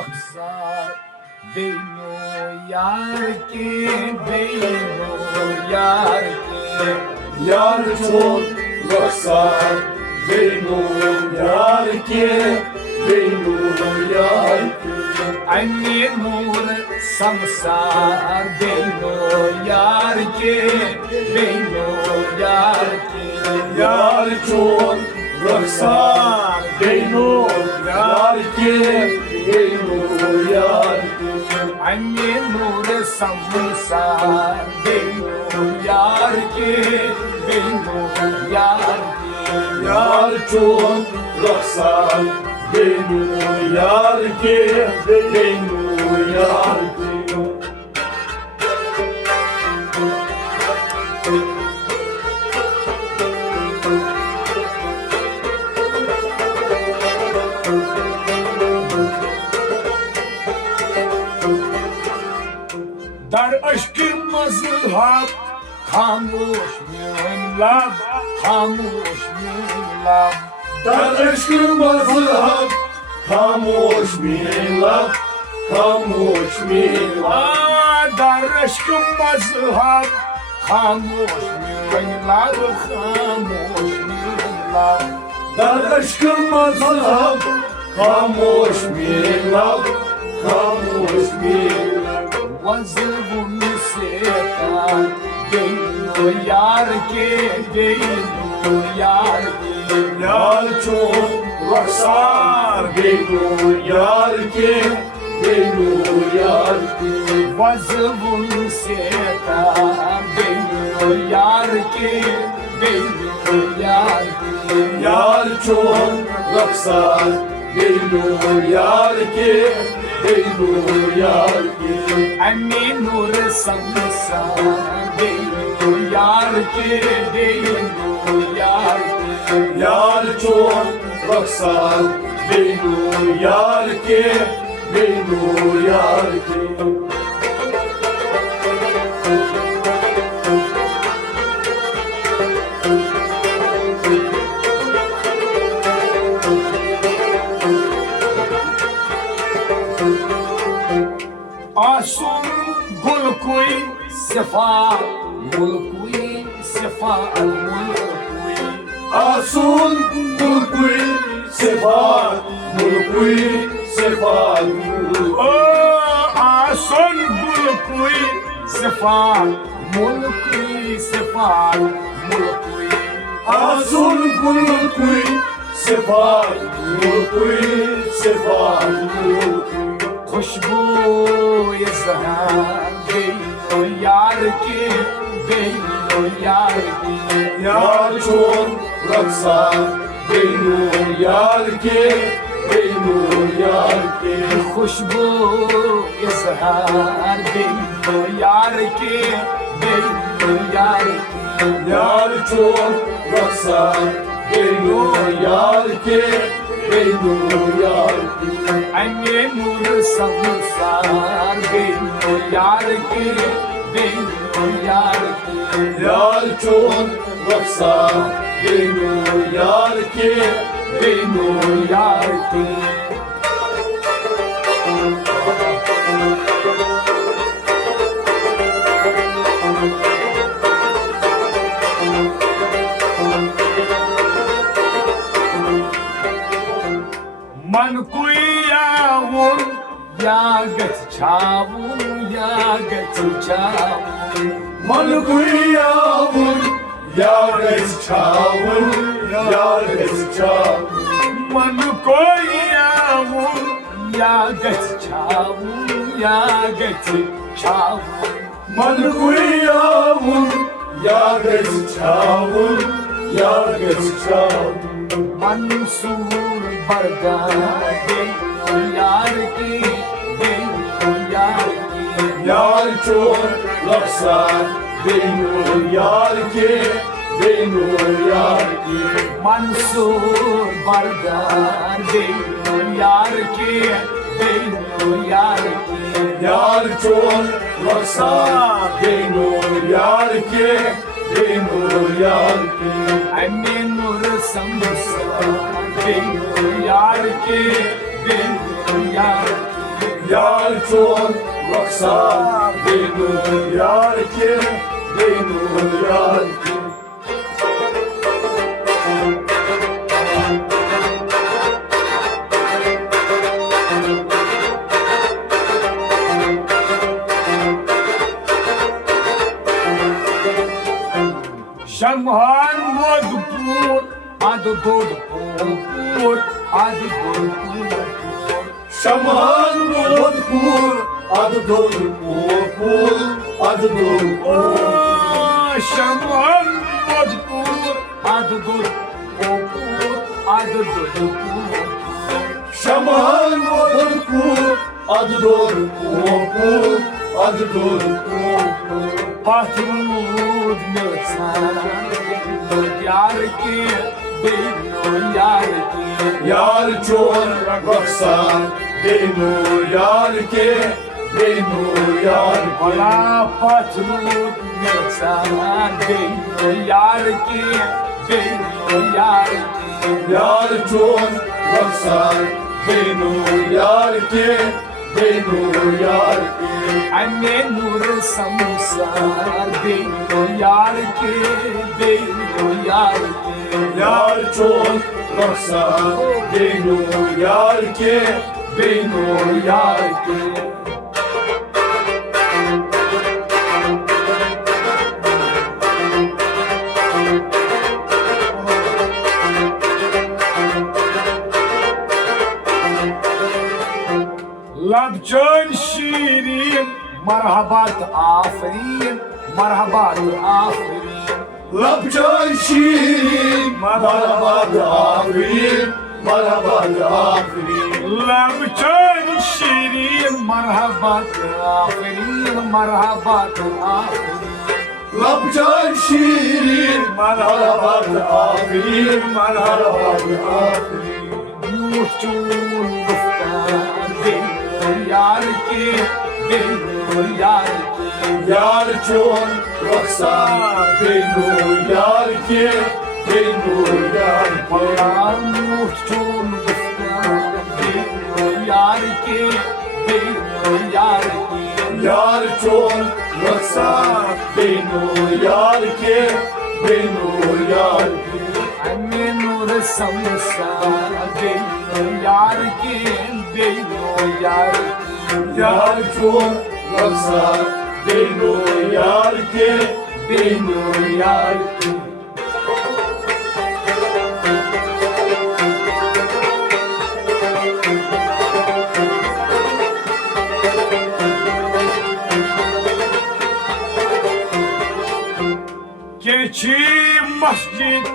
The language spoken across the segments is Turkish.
रखसार बेनो यार के बेनो यार के Yar çok röksar Beynu yar ki Beynu yar ki अन्य नूर संसार बेनो यार के बेनो यार के Yar çok röksar Beynu yar ki Beynu yar ki अन्य नूर संसार बेनो यार के बेनो यार के Yar çok röksar Beynu yar ki Beynu yar ki در عشق مذهب خاموش میون لب خاموش میون لب Dar aşkın mazhab Kamuş millat Kamuş millat در عشق مذهب خاموش میون لب خاموش میون لب Dar aşkın mazhab Kamuş millat Kamuş millat وزبون سیتان بینو یار کے بینو یار کے Yar çok röksar Beynu yar ki Beynu yar ki وزبون سیتان بینو یار کے بینو یار کے Yar çok röksar Beynu yar ki Beynu yar ki انی نور سمسار بینو یار کے بینو یار کے Yar çok röksar Beynu yar ki Beynu yar ki आसुन गुल कोई सिफा गुल कोई सिफा गुल कोई Asun mulkuy sefat Mulkuy sefat ओ आसुन गुल कोई सिफा गुल कोई सिफा गुल कोई Asun mulkuy sefat Mulkuy sefat Mulkuy खुशबू इजहार बेनो यार के बेनो यार के Yar çok röksar Beynu yar ki Beynu yar ki खुशबू इजहार बेनो यार के बेनो यार के Yar çok röksar Beynu yar ki Beynu yar ki अन्य नूर संसार बेनो यार के बेनो यार के Yar çok röksar Beynu yar ki Beynu यार के मन कुयावून या गच्छावून या गच्छावून Manukuyavun Yargıç çavun Yargıç çavun मन कोयावून या गच्छावून या गच्छावून Manukuyavun Yargıç çavun Yargıç çavun Mansoor बरगाह बेनो यार के बेनो यार के Yar çok röksar Beynu yar ki Beynu yar ki Mansoor बरगाह बेनो यार के बेनो यार के Yar çok röksar Beynu yar ki Beynu yar ki अन्य नूर संसार बेनो यार के बेनो यार के çon roksan Beynur yar ki Beynur yar ki Şamhan modpur adı dodpur adı dodpur Şaman Bodpur adı Dolpur adı Dolpur Şamhan modpur adı dodpur adı dodpur Şaman Bodpur adı Dolpur adı Dolpur Patrud nötsan yar ki beynur yar ki Yar çon roksan Beynur yar ki Beynur yar ki Bana patrud nötsan beynur yar ki beynur yar ki Yar çon roksan Beynur yar ki Beynur yar ki Anne nur samsar beynur yar ki beynur yar ki Yar çon roksan Beynur yar ki Beynur yar ki Labcan şirin merhabat aferin merhabat aferin Lapcan şirin Marhabat afrin Marhabat afrin Labcan şirin merhabat aferin merhabat aferin Lapcan şirin Marhabat afrin Marhabat afrin Muhçun guftan beynur yar ki beynur yar ki Yar çon roksan Beynur yar ki Beynur yar ki Bana muhçun guftan beynur yar ki beynur yar ki Yar çon roksan Beynur yar ki Beynur yar ki Anne nur samsar beynur yar ki beynur yar ki Yar çon roksan Beynur yar ki Beynur yar ki Keçi masjid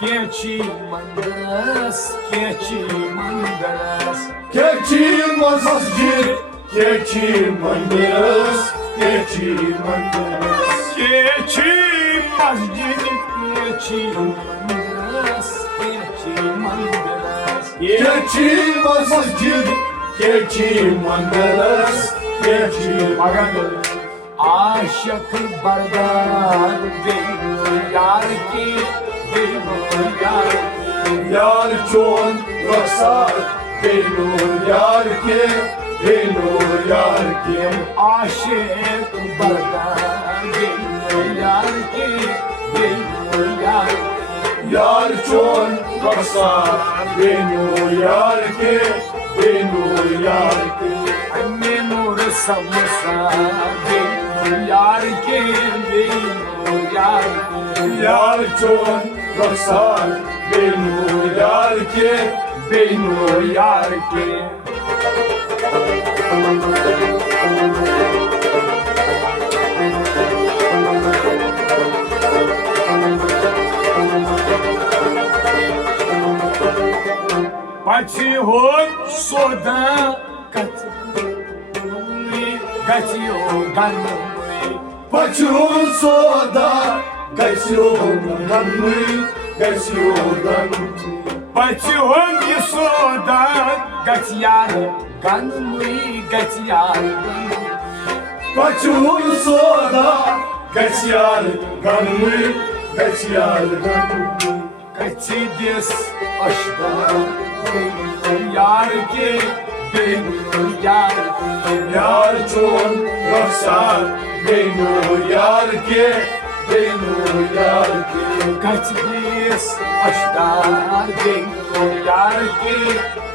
keçi mandaras keçi mandaras Keçi masjid Keçi mandıras Keçi mandıras Keçi masjid keçi mandaras keçi mandaras Keçi masjid Keçi mandıras Keçi Magan aşık bardar beynur yar ki beynur yar ki Yar çon roksan Beynur yar ki Beynur yar ki aşık bardar beynur yar ki beynur yar ki Yar çon roksan Beynur yar ki Beynur yar ki Anne nur samsa beynur yar ki beynur yar ki Yar çon roksan Beynur yar ki Beynur yar ki Патион сода Гатион ганмы Paçun soda Gaysyodan mı Gaysyodan Патион и сода Гатьяр ганмы Гатьяр Paçun soda Gaysyodan mı Gaysyodan Катидес ашта Yar ki benu yar ki यार चोन रखसार बेनो यार के बेनो यार के kaç biz aşklar benu yar ki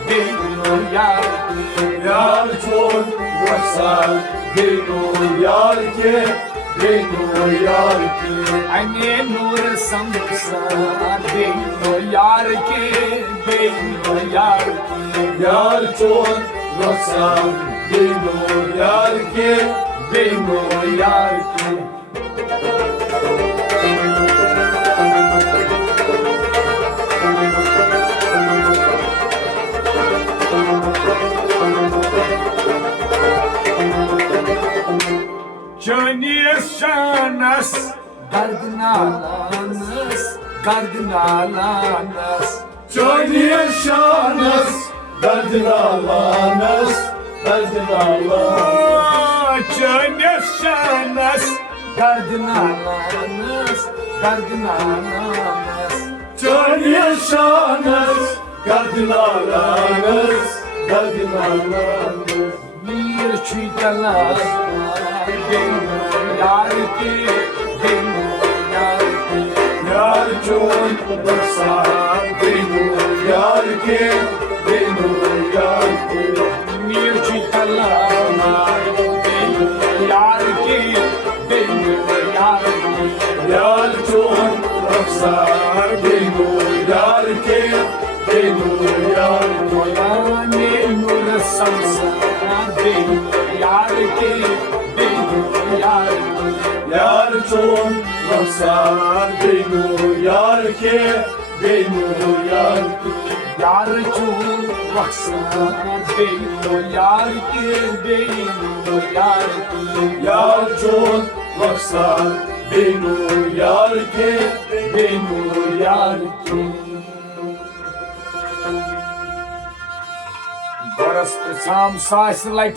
benu yar ki यार चोन रखसार बेनो यार के बेनो यार के anne nur samsar benu yar ki benu yar ki यार चोन रखसार बेनो यार के बेनो यार के Canıyaşanas Gardinalanız Gardinalanız Johnny Şanas derdin ağlanas derdin ağlanas Canıyaşanas Gardinalanız Gardinalanız Johnny Şanas derdin ağlanas derdin ağlanas Bir çüytalar Benu yar ki Benu yar ki Yar çon baksan benu yar ke benu yar ke Bir çüytalar Benu yar ki Benu yar ki Yar çon baksan benu yar ke benu yar ke Moyane nur samsar Benu yar ki Benu yar ki Yar çon baksan benu yar ke benu yar ke Yar çun baksan Benu yar ki Benu yar ki Yar çon baksan benu yar ke benu yar ke Boras sam saçlı